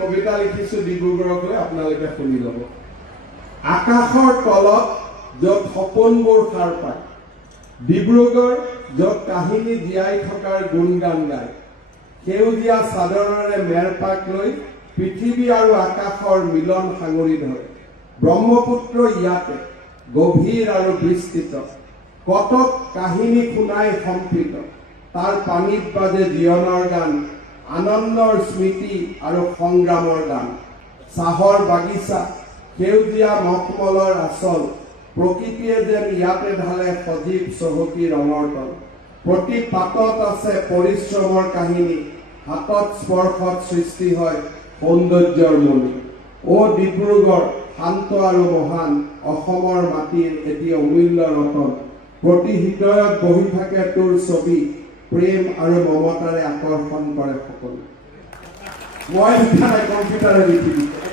কবিতা লিখিছো ডিব্ৰুগড়ক লৈ আপোনালোকে শুনি ল'ব। আকাশৰ তলত য'ত সপোনবোৰ সাৰ পায়, ডিব্ৰুগড় য'ত কাহিনী জীয়াই থকাৰ গুণগান গায়, সেউজীয়া চাদৰেৰে মেৰপাক লৈ পৃথিৱী আৰু আকাশৰ মিলন সাঙুৰি ধৰে। ব্ৰহ্মপুত্ৰ ইয়াতে গভীৰ আৰু বিস্তৃত, কটক কাহিনী শুনাই সম্প্ৰীত। তাৰ পানীত বাজে জীৱনৰ গান, আনন্দৰ স্মৃতি আৰু সংগ্ৰামৰ গান। চাহৰ বাগিচা, সেউজীয়া মখমলৰ আচল, প্ৰকৃতিয়ে যেন ইয়াতে ঢালে সজীৱ চহকী ৰঙৰ তল। প্ৰতি পাতত আছে পৰিশ্ৰমৰ কাহিনী, হাতত স্পৰ্শত সৃষ্টি হয় সৌন্দৰ্যৰ মণি। অ' ডিব্ৰুগড় শান্ত আৰু মহান, অসমৰ মাটিৰ এটি অমূল্য ৰতন। প্ৰতি হৃদয়ত বহি থাকে তোৰ ছবি, প্ৰেম আৰু মমতাৰে আকৰ্ষণ কৰে সকলো। মই লিখা নাই, কম্পিউটাৰে লিখি দিছে।